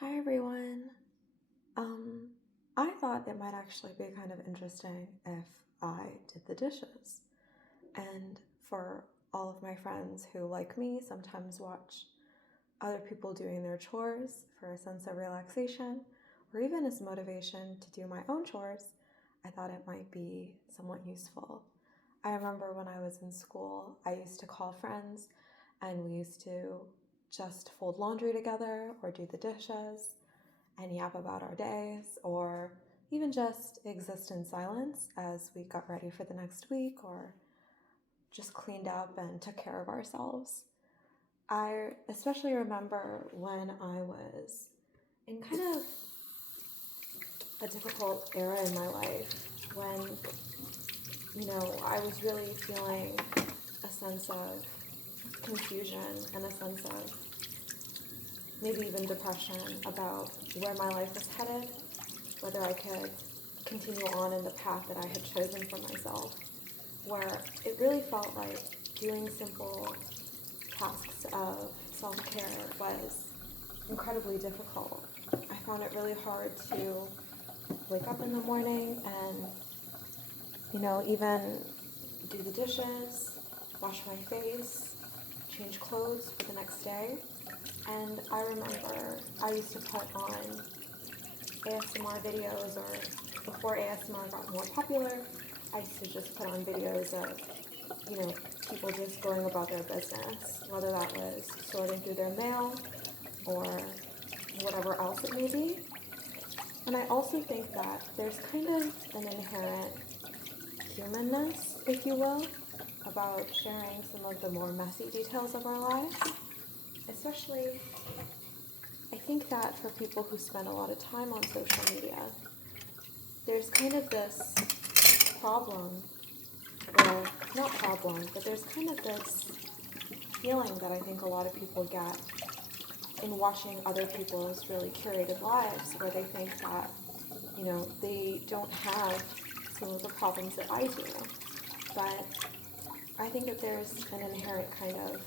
Hi everyone. Um, I thought it might actually be kind of interesting if I did the dishes. And for all of my friends who, like me, sometimes watch other people doing their chores for a sense of relaxation or even as motivation to do my own chores, I thought it might be somewhat useful. I remember when I was in school, I used to call friends and we used to just fold laundry together or do the dishes and yap about our days, or even just exist in silence as we got ready for the next week or just cleaned up and took care of ourselves. I especially remember when I was in kind of a difficult era in my life when, I was really feeling a sense of confusion and a sense of maybe even depression about where my life was headed, whether I could continue on in the path that I had chosen for myself, where it really felt like doing simple tasks of self-care was incredibly difficult. I found it really hard to wake up in the morning and, even do the dishes, wash my face, change clothes for the next day. And I remember I used to put on ASMR videos, or before ASMR got more popular, I used to just put on videos of, people just going about their business, whether that was sorting through their mail or whatever else it may be. And I also think that there's kind of an inherent humanness, if you will, about sharing some of the more messy details of our lives. Especially, I think that for people who spend a lot of time on social media, there's kind of this problem, or not problem, but there's kind of this feeling that I think a lot of people get in watching other people's really curated lives, where they think that, they don't have some of the problems that I do. But I think that there's an inherent kind of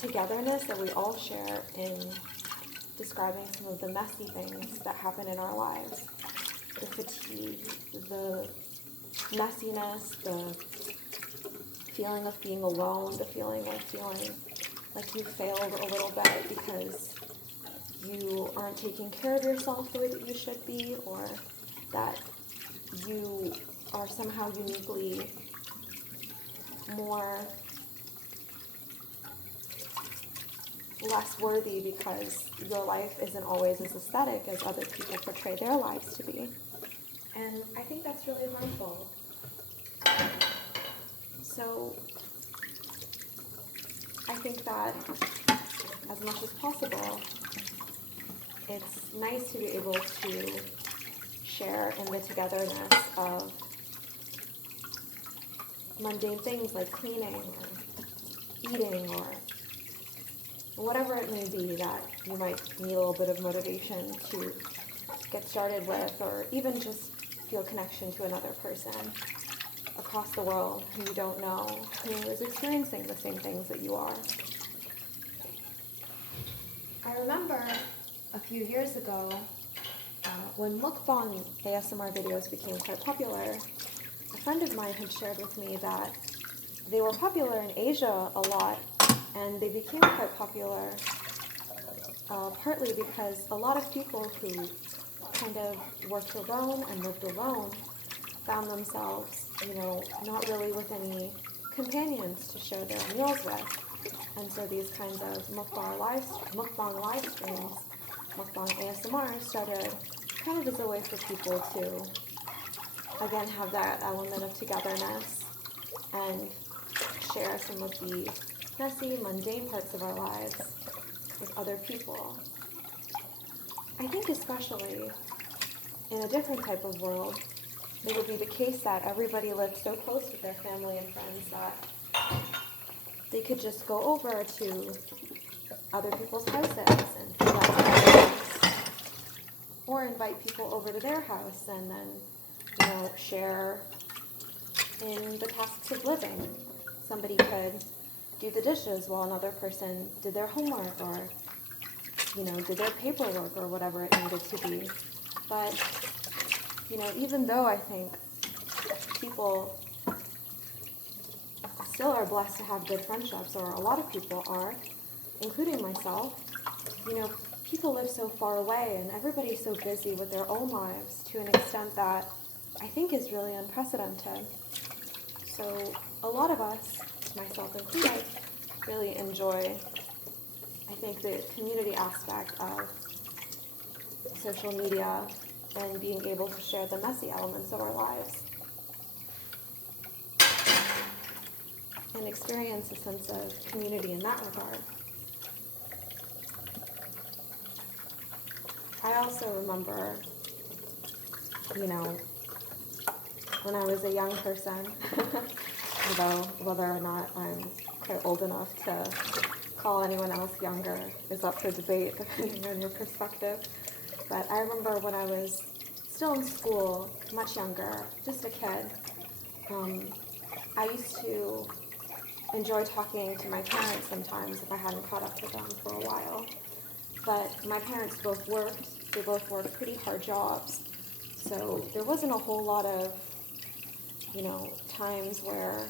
togetherness that we all share in describing some of the messy things that happen in our lives. The fatigue, the messiness, the feeling of being alone, the feeling of feeling like you failed a little bit because you aren't taking care of yourself the way that you should be, or that you are somehow uniquely more less worthy because your life isn't always as aesthetic as other people portray their lives to be. And I think that's really harmful. So I think that as much as possible, it's nice to be able to share in the togetherness of mundane things like cleaning or eating or whatever it may be that you might need a little bit of motivation to get started with, or even just feel connection to another person across the world who you don't know, who is experiencing the same things that you are. I remember a few years ago when mukbang ASMR videos became quite popular, a friend of mine had shared with me that they were popular in Asia a lot, and they became quite popular partly because a lot of people who kind of worked alone and lived alone found themselves, not really with any companions to share their meals with. And so these kinds of mukbang live streams, mukbang ASMR, started kind of as a way for people to, again, have that element of togetherness and share some of the messy, mundane parts of our lives with other people. I think especially in a different type of world, it would be the case that everybody lived so close with their family and friends that they could just go over to other people's houses and fill out their house, or invite people over to their house and then, share in the tasks of living. Somebody could do the dishes while another person did their homework, or did their paperwork or whatever it needed to be. But, even though I think people still are blessed to have good friendships, or a lot of people are, including myself, people live so far away and everybody's so busy with their own lives to an extent that I think is really unprecedented. So a lot of us, myself included, really enjoy, I think, the community aspect of social media and being able to share the messy elements of our lives and experience a sense of community in that regard. I also remember, when I was a young person, although whether or not I'm quite old enough to call anyone else younger is up for debate depending on your perspective. But I remember when I was still in school, much younger, just a kid, I used to enjoy talking to my parents sometimes if I hadn't caught up with them for a while. But my parents both worked. They both worked pretty hard jobs. So there wasn't a whole lot of, times where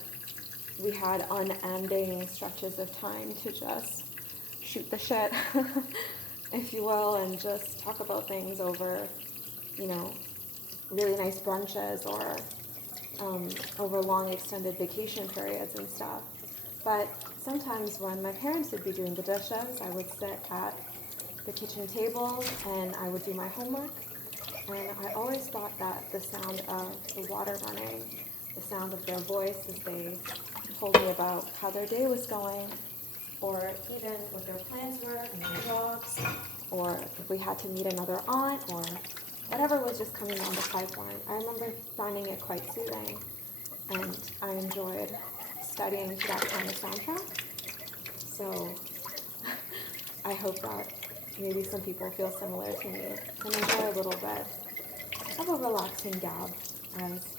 we had unending stretches of time to just shoot the shit, if you will, and just talk about things over, really nice brunches or over long extended vacation periods and stuff. But sometimes when my parents would be doing the dishes, I would sit at the kitchen table and I would do my homework. And I always thought that the sound of the water running, the sound of their voice as they told me about how their day was going, or even what their plans were and their jobs, or if we had to meet another aunt, or whatever was just coming down the pipeline. I remember finding it quite soothing, and I enjoyed studying to that kind of soundtrack. So I hope that maybe some people feel similar to me and enjoy a little bit of a relaxing gab as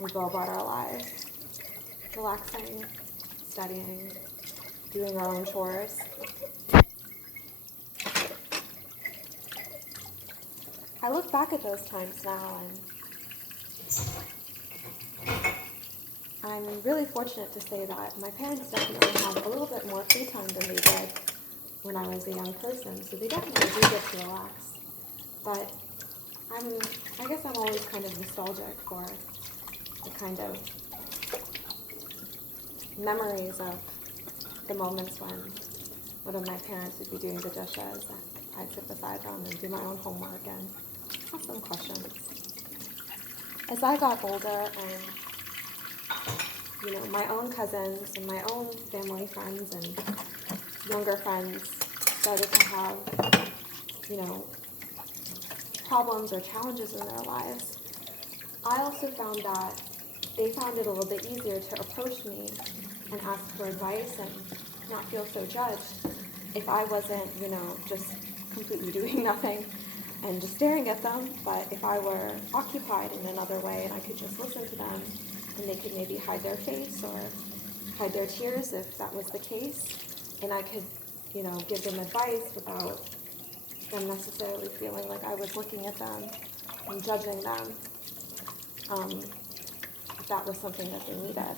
we go about our lives. Relaxing, studying, doing our own chores. I look back at those times now and I'm really fortunate to say that my parents definitely had a little bit more free time than they did when I was a young person, so they definitely do get to relax. But I guess I'm always kind of nostalgic for the kind of memories of the moments when one of my parents would be doing the dishes and I'd sit beside them and do my own homework and ask them questions. As I got older and my own cousins and my own family friends and younger friends started to have, problems or challenges in their lives, I also found that they found it a little bit easier to approach me and ask for advice and not feel so judged if I wasn't, just completely doing nothing and just staring at them, but if I were occupied in another way and I could just listen to them and they could maybe hide their face or hide their tears if that was the case, and I could, give them advice without them necessarily feeling like I was looking at them and judging them, if that was something that they needed.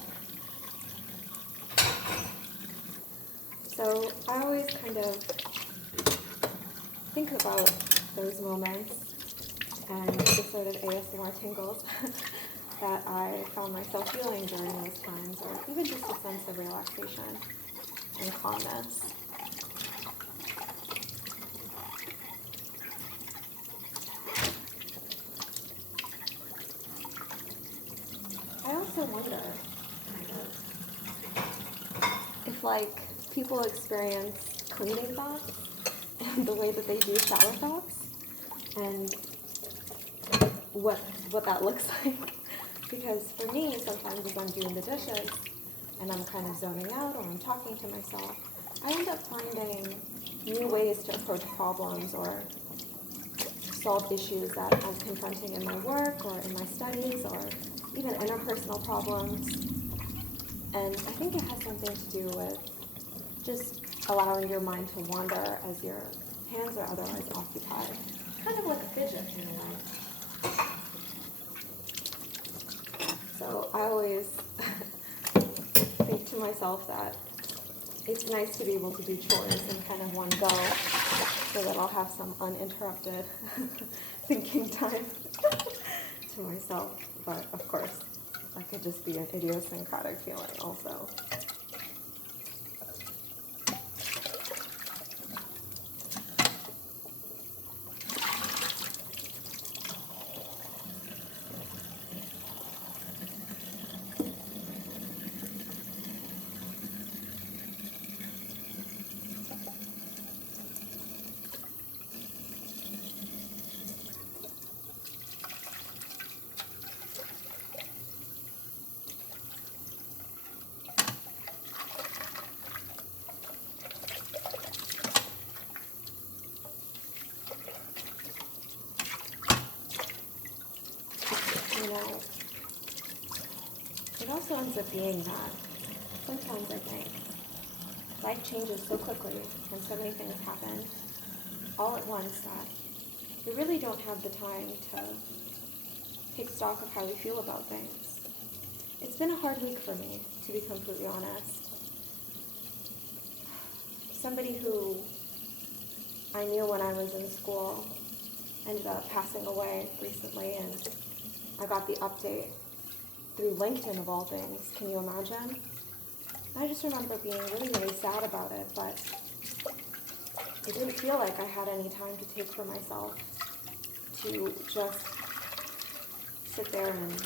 So I always kind of think about those moments and the sort of ASMR tingles that I found myself feeling during those times, or even just a sense of relaxation and calmness. I also wonder if people experience cleaning thoughts and the way that they do shower thoughts and what that looks like. Because for me, sometimes as I'm doing the dishes and I'm kind of zoning out or I'm talking to myself, I end up finding new ways to approach problems or solve issues that I'm confronting in my work or in my studies or even interpersonal problems. And I think it has something to do with just allowing your mind to wander as you're hands are otherwise occupied. Kind of like a fidget in a way. So I always think to myself that it's nice to be able to do chores in kind of one go, so that I'll have some uninterrupted thinking time to myself. But of course, that could just be an idiosyncratic feeling also. You know, it also ends up being that sometimes I think life changes so quickly and so many things happen all at once that we really don't have the time to take stock of how we feel about things. It's been a hard week for me, to be completely honest. Somebody who I knew when I was in school ended up passing away recently, and I got the update through LinkedIn of all things. Can you imagine? I just remember being really, really sad about it, but it didn't feel like I had any time to take for myself to just sit there and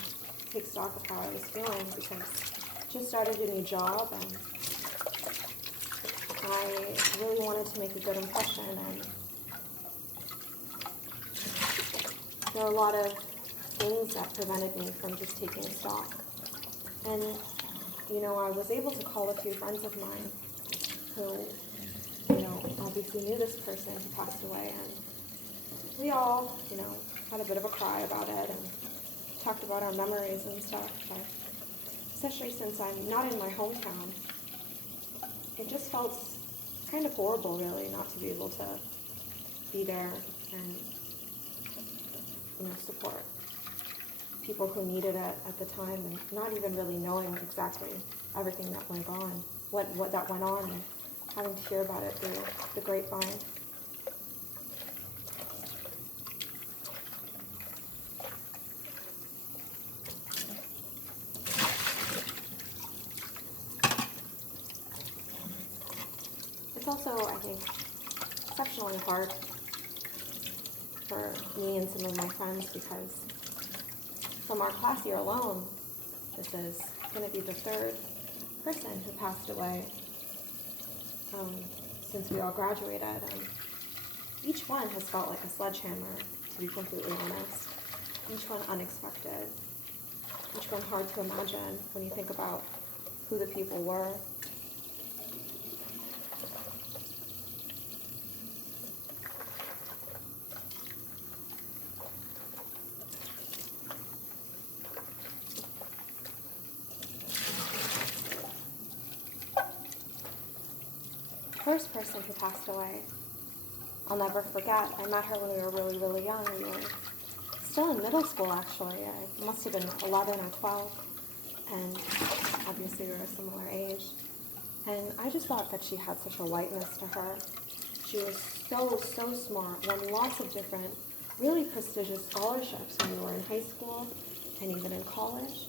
take stock of how I was feeling, because I just started a new job and I really wanted to make a good impression, and there are a lot of things that prevented me from just taking stock. And, you know, I was able to call a few friends of mine who, you know, obviously knew this person who passed away, and we all, you know, had a bit of a cry about it and talked about our memories and stuff, but especially since I'm not in my hometown, it just felt kind of horrible, really, not to be able to be there and, you know, support people who needed it at the time, and not even really knowing exactly everything that went on, what that went on, and having to hear about it through the grapevine. It's also, I think, exceptionally hard for me and some of my friends, because from our class year alone, this is going to be the third person who passed away since we all graduated, and each one has felt like a sledgehammer, to be completely honest. Each one unexpected, each one hard to imagine when you think about who the people were. First person who passed away, I'll never forget. I met her when we were really, really young. We were still in middle school, actually. I must have been 11 or 12, and obviously we were a similar age. And I just thought that she had such a lightness to her. She was so, so smart, won lots of different really prestigious scholarships when we were in high school and even in college.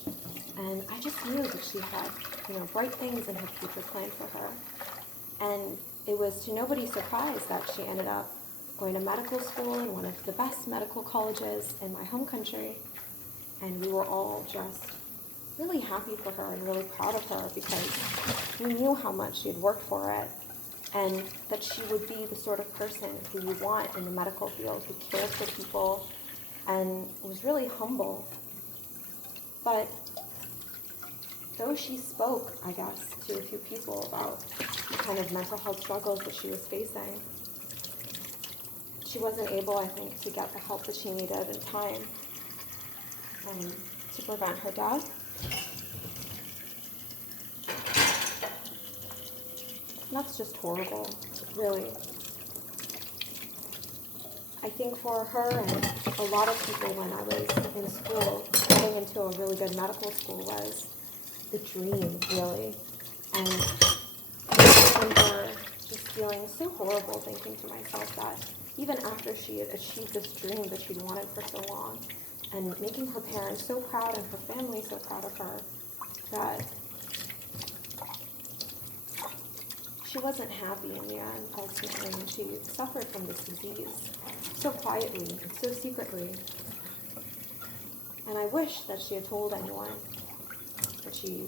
And I just knew that she had, you know, bright things in her future planned for her. And it was to nobody's surprise that she ended up going to medical school in one of the best medical colleges in my home country. And we were all just really happy for her and really proud of her, because we knew how much she had worked for it, and that she would be the sort of person who you want in the medical field, who cared for people and was really humble. But though she spoke, I guess, to a few people about the kind of mental health struggles that she was facing, she wasn't able, I think, to get the help that she needed in time to prevent her death. And that's just horrible, really. I think for her and a lot of people when I was in school, getting into a really good medical school was the dream, really. And I remember just feeling so horrible, thinking to myself that even after she had achieved this dream that she'd wanted for so long, and making her parents so proud and her family so proud of her, that she wasn't happy in the end, ultimately, and she suffered from this disease so quietly and so secretly. And I wish that she had told anyone that she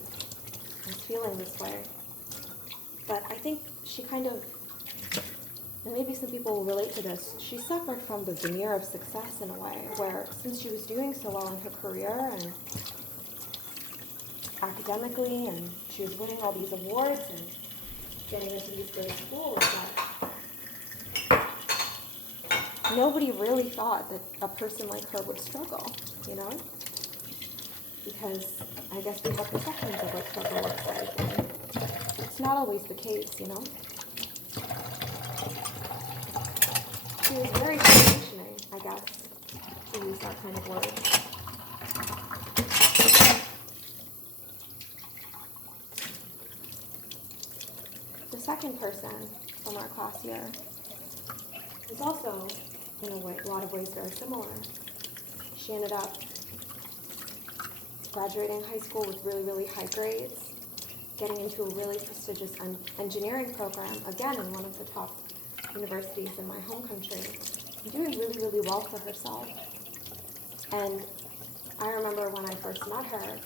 was feeling this way. But I think she kind of, and maybe some people will relate to this, she suffered from the veneer of success in a way, where since she was doing so well in her career and academically, and she was winning all these awards and getting into these great schools, that nobody really thought that a person like her would struggle, you know? Because I guess we have perceptions of what struggle looks like, and it's not always the case, you know? She was very conditioning, I guess, to use that kind of word. The second person from our class year is also, in a lot of ways, very similar. She ended up graduating high school with really, really high grades, getting into a really prestigious engineering program, again in one of the top universities in my home country, and doing really, really well for herself. And I remember when I first met her,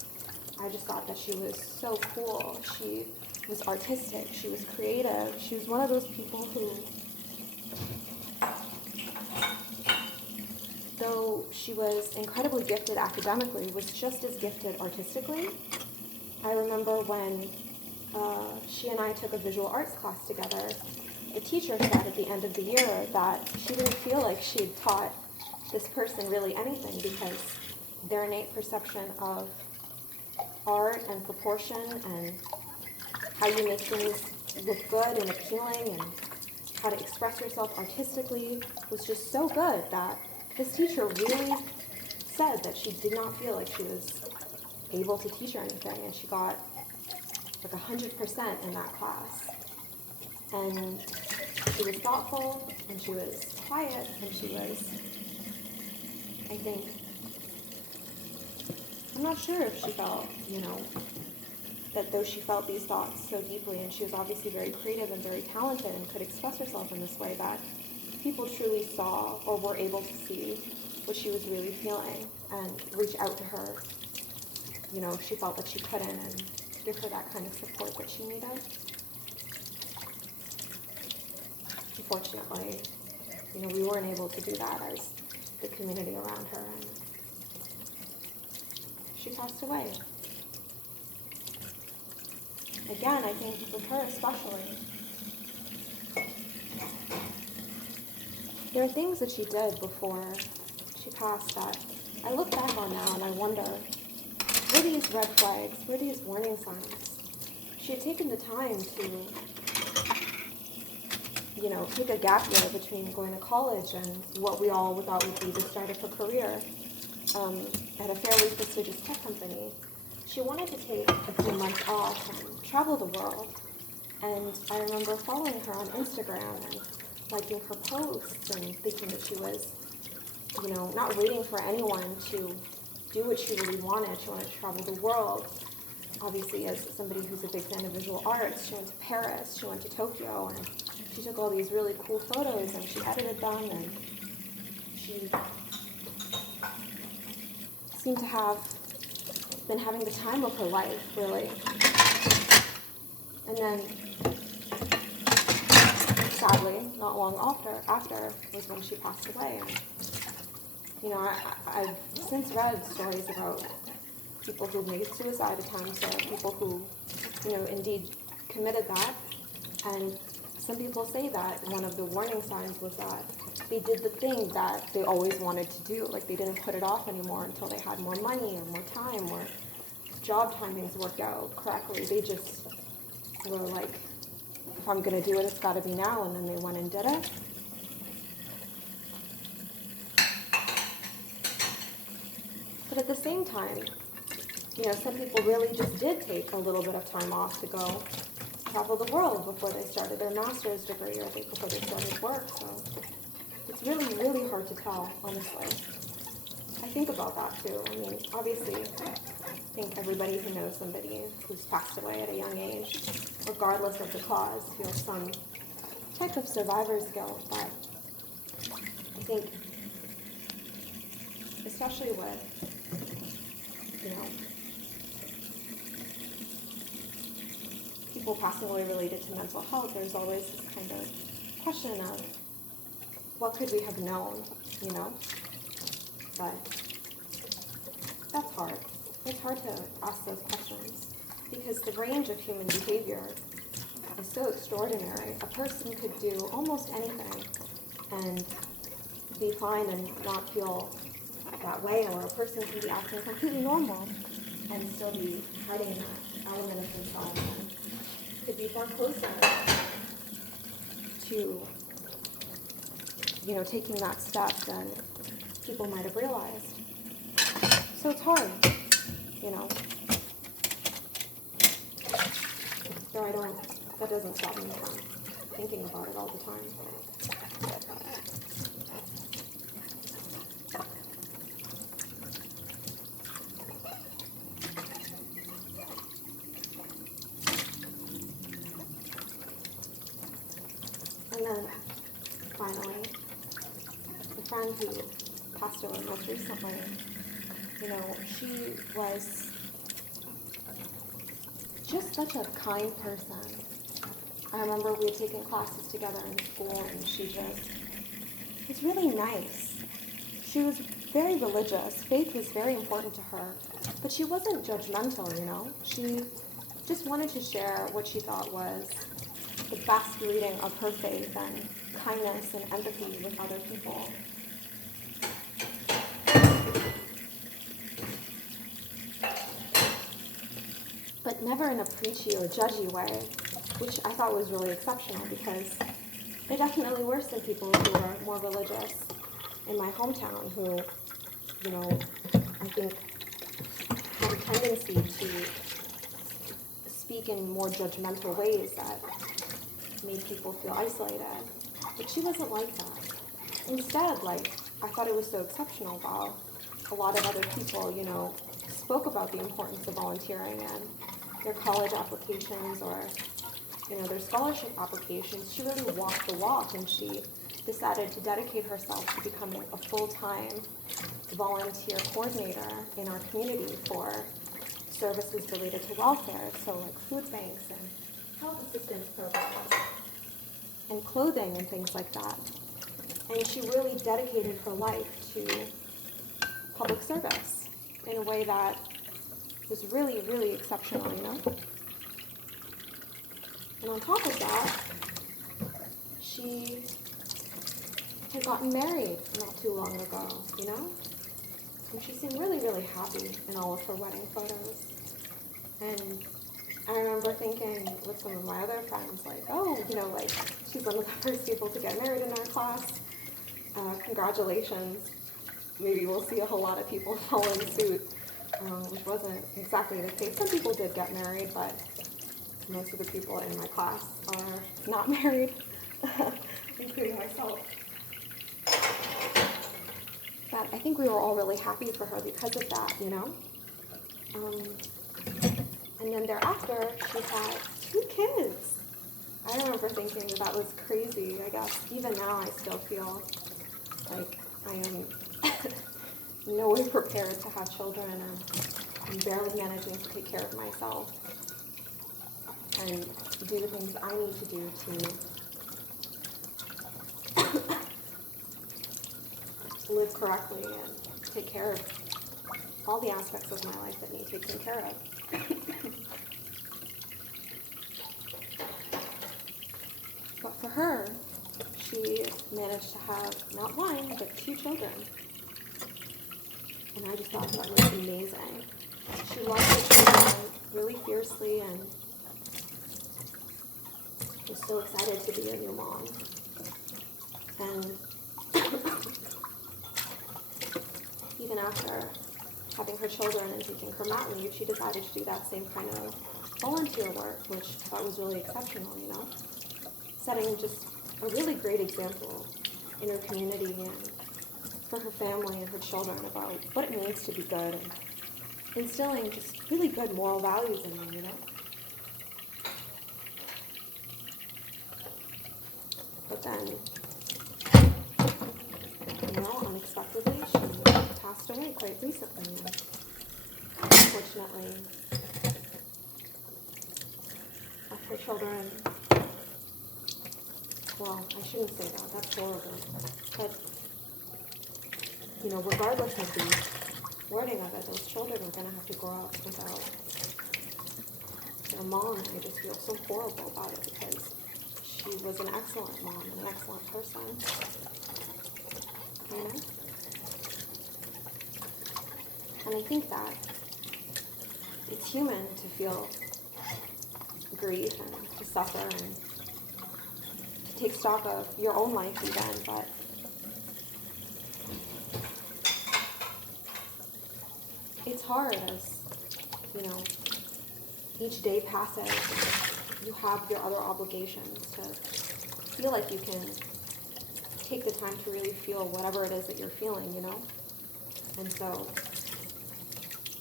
I just thought that she was so cool. She was artistic, she was creative, she was one of those people who, though she was incredibly gifted academically, was just as gifted artistically. I remember when she and I took a visual arts class together, the teacher said at the end of the year that she didn't feel like she had taught this person really anything because their innate perception of art and proportion and how you make things look good and appealing and how to express yourself artistically was just so good that this teacher really said that she did not feel like she was able to teach her anything, and she got like 100% in that class. And she was thoughtful, and she was quiet, and she was, I think, I'm not sure if she felt, that though she felt these thoughts so deeply, and she was obviously very creative and very talented and could express herself in this way, that people truly saw or were able to see what she was really feeling and reach out to her, if she felt that she couldn't, and give her that kind of support that she needed. Unfortunately, we weren't able to do that as the community around her, and she passed away. Again, I think with her especially, there are things that she did before she passed that I look back on now and I wonder, were these red flags, were these warning signs? She had taken the time to, take a gap year between going to college and what we all thought would be the start of her career at a fairly prestigious tech company. She wanted to take a few months off and travel the world. And I remember following her on Instagram and liking her posts and thinking that she was, not waiting for anyone to do what she really wanted. She wanted to travel the world. Obviously, as somebody who's a big fan of visual arts, she went to Paris, she went to Tokyo, and she took all these really cool photos and she edited them, and she seemed to have been having the time of her life, really. And then, sadly, not long after was when she passed away. And, I've since read stories about people who made suicide attempts or people who, indeed committed that. And some people say that one of the warning signs was that they did the thing that they always wanted to do. Like, they didn't put it off anymore until they had more money or more time or job timings worked out correctly. They just were like, if I'm going to do it, it's got to be now. And then they went and did it. But at the same time, some people really just did take a little bit of time off to go travel the world before they started their master's degree or before they started work. So it's really, really hard to tell, honestly. I think about that too. I mean, obviously, I think everybody who knows somebody who's passed away at a young age, regardless of the cause, feels some type of survivor's guilt. But I think, especially with, people passing away related to mental health, there's always this kind of question of what could we have known, But that's hard. It's hard to ask those questions because the range of human behavior is so extraordinary. A person could do almost anything and be fine and not feel that way, or a person can be acting completely normal and still be hiding that element of themselves and could be far closer to, taking that step than people might have realized. So it's hard, So that doesn't stop me from thinking about it all the time. And then, finally, the friend who passed away most recently, she was just such a kind person. I remember we had taken classes together in school, and she just was really nice. She was very religious. Faith was very important to her, but she wasn't judgmental, She just wanted to share what she thought was the best reading of her faith and kindness and empathy with other people. But never in a preachy or judgy way, which I thought was really exceptional because there definitely were some people who were more religious in my hometown who, I think had a tendency to speak in more judgmental ways that made people feel isolated. But she wasn't like that. Instead, I thought it was so exceptional how a lot of other people, spoke about the importance of volunteering and their college applications or, their scholarship applications. She really walked the walk, and she decided to dedicate herself to becoming a full-time volunteer coordinator in our community for services related to welfare, so like food banks and health assistance programs and clothing and things like that. And she really dedicated her life to public service in a way that was really, really exceptional, And on top of that, she had gotten married not too long ago, And she seemed really, really happy in all of her wedding photos. And I remember thinking with some of my other friends, she's one of the first people to get married in our class. Congratulations. Maybe we'll see a whole lot of people follow suit, which wasn't exactly the case. Some people did get married, but most of the people in my class are not married, including myself. But I think we were all really happy for her because of that, And then thereafter, she had 2 kids. I remember thinking that was crazy. I guess even now I still feel like I am no way prepared to have children, and I'm barely managing to take care of myself and do the things I need to do to live correctly and take care of all the aspects of my life that need taken care of. But for her, she managed to have not 1, but 2 children. And I just thought that was amazing. She loved her children really fiercely and was so excited to be a new mom. And even after having her children and taking her mat leave, she decided to do that same kind of volunteer work, which I thought was really exceptional, setting just a really great example in her community and for her family and her children about what it means to be good and instilling just really good moral values in them, But then, unexpectedly, she passed away quite recently. And unfortunately, her children, well, I shouldn't say that, that's horrible. But, regardless of the wording of it, those children are going to have to grow up without their mom, and I just feel so horrible about it because she was an excellent mom and an excellent person, And I think that it's human to feel grief and to suffer and to take stock of your own life even, but it's hard as, each day passes and you have your other obligations to feel like you can take the time to really feel whatever it is that you're feeling, And so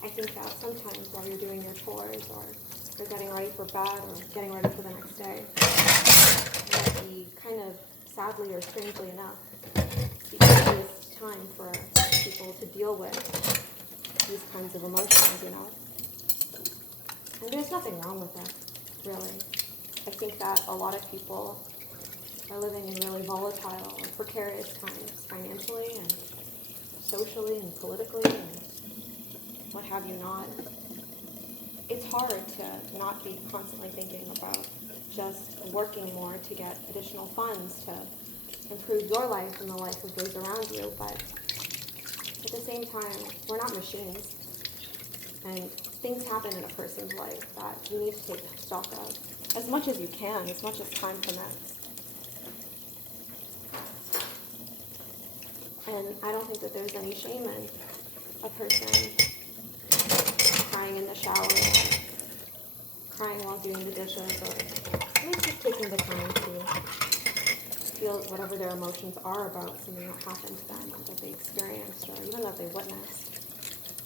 I think that sometimes while you're doing your chores or you're getting ready for bed or getting ready for the next day, it might be kind of sadly or strangely enough the easiest time for people to deal with these kinds of emotions, And there's nothing wrong with that, really. I think that a lot of people are living in really volatile or precarious times financially and socially and politically and what have you not. It's hard to not be constantly thinking about just working more to get additional funds to improve your life and the life of those around you, but at the same time, we're not machines. And things happen in a person's life that you need to take stock of as much as you can, as much as time permits. And I don't think that there's any shame in a person crying in the shower, or crying while doing the dishes, or really just taking the time to feel whatever their emotions are about something that happened to them, or that they experienced, or even that they witnessed,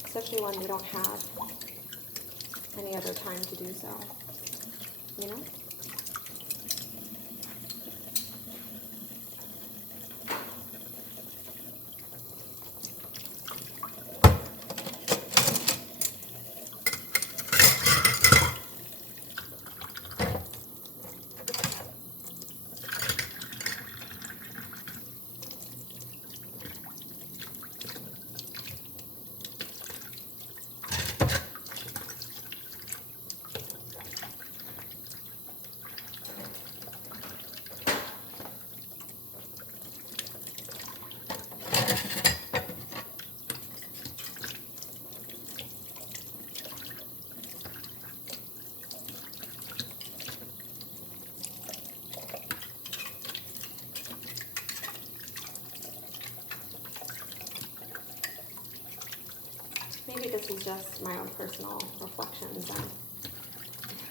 especially when they don't have any other time to do so, Maybe this is just my own personal reflections, and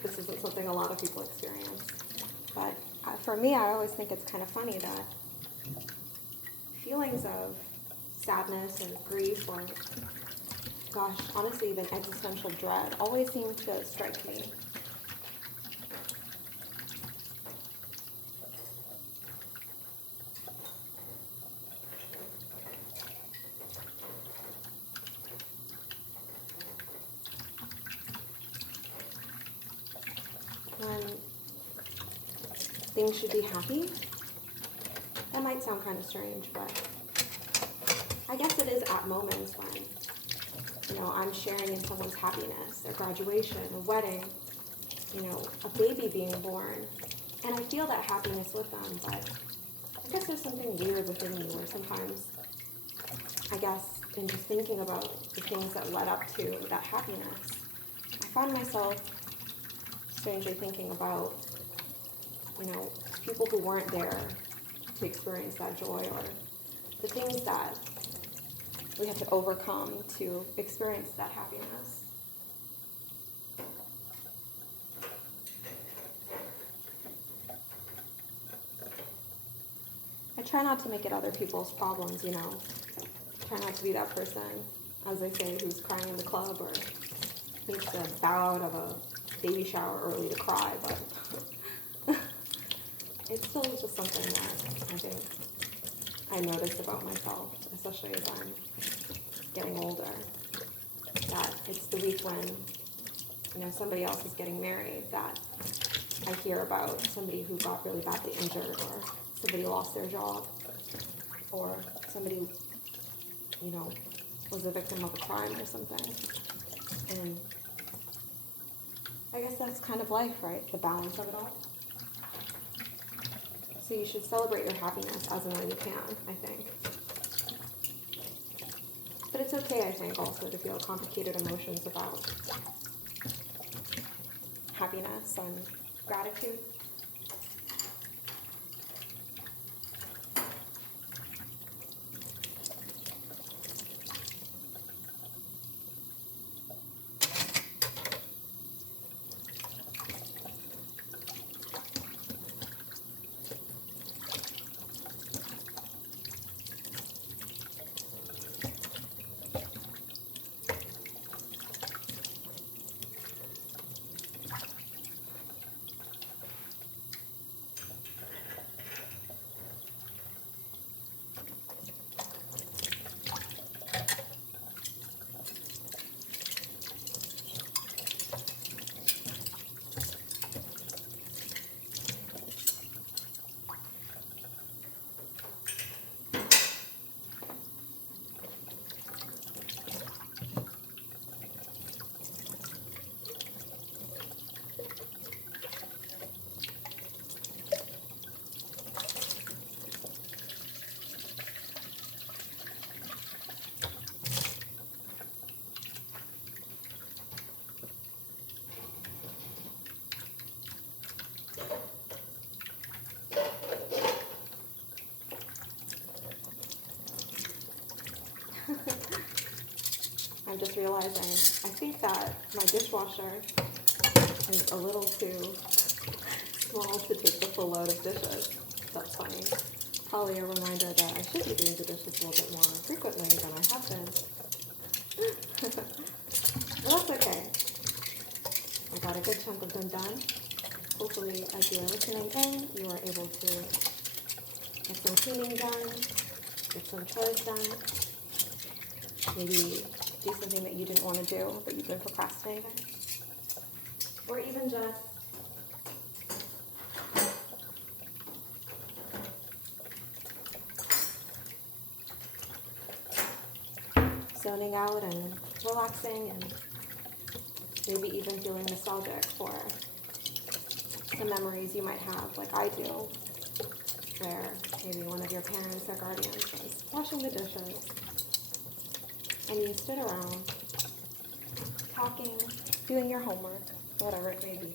this isn't something a lot of people experience. But for me, I always think it's kind of funny that feelings of sadness or grief or, gosh, honestly, even existential dread always seem to strike me. When things should be happy, that might sound kind of strange, but I guess it is at moments when, I'm sharing in someone's happiness, their graduation, a wedding, a baby being born, and I feel that happiness with them, but I guess there's something weird within me where sometimes, I guess, in just thinking about the things that led up to that happiness, I find myself strangely thinking about, people who weren't there to experience that joy, or the things that we have to overcome to experience that happiness. I try not to make it other people's problems, you know. Try not to be that person, as they say, who's crying in the club or needs to bow out of a baby shower early to cry, but it's still just something that I think I notice about myself, especially as I'm getting older, that it's the week when, you know, somebody else is getting married that I hear about somebody who got really badly injured, or somebody lost their job, or somebody, you know, was a victim of a crime or something. And I guess that's kind of life, right? The balance of it all. So you should celebrate your happiness as and when you can, I think. But it's okay, I think, also to feel complicated emotions about happiness and gratitude. I'm just realizing, I think that my dishwasher is a little too small to take the full load of dishes. That's funny. Probably a reminder that I should be doing the dishes a little bit more frequently than I have been. But that's okay. I got a good chunk of them done. Hopefully, as you are listening in, you are able to get some cleaning done, get some chores done, maybe do something that you didn't want to do, but you've been procrastinating, or even just zoning out and relaxing, and maybe even feeling nostalgic for some memories you might have, like I do, where maybe one of your parents or guardians was washing the dishes, and you stood around, talking, doing your homework, whatever it may be.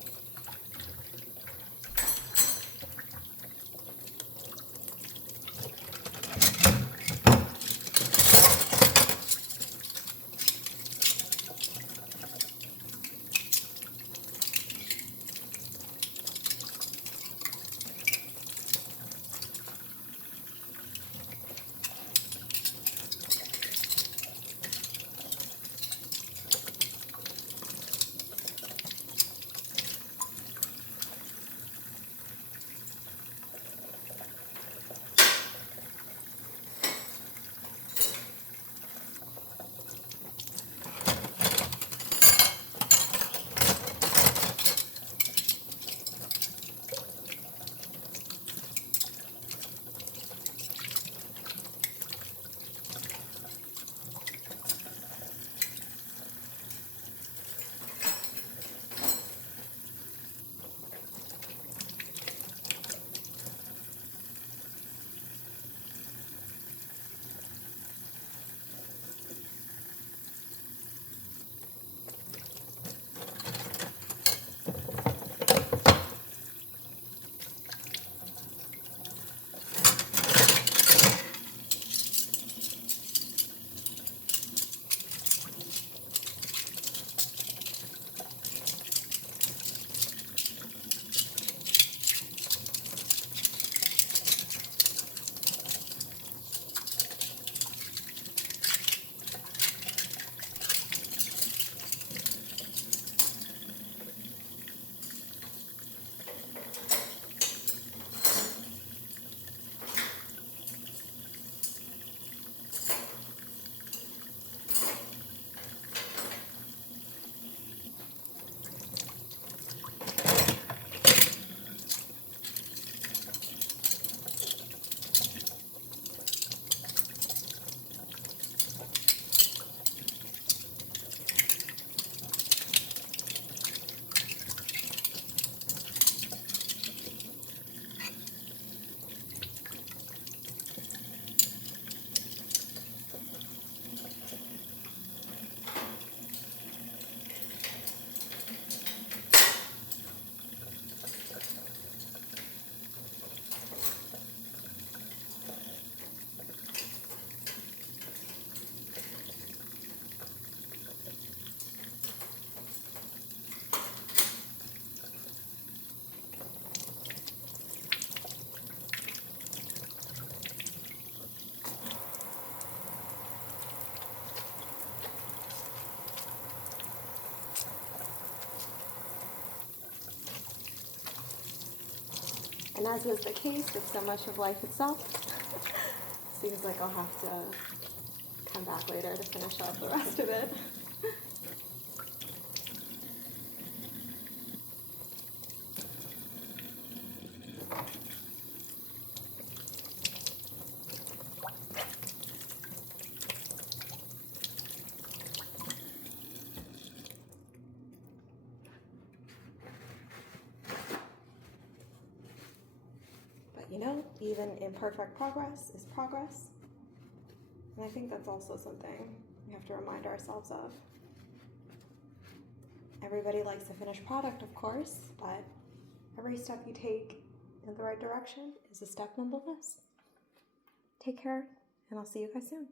as is the case with so much of life itself, seems like I'll have to come back later to finish up the rest of it. You know, even imperfect progress is progress. And I think that's also something we have to remind ourselves of. Everybody likes a finished product, of course, but every step you take in the right direction is a step nonetheless. Take care, and I'll see you guys soon.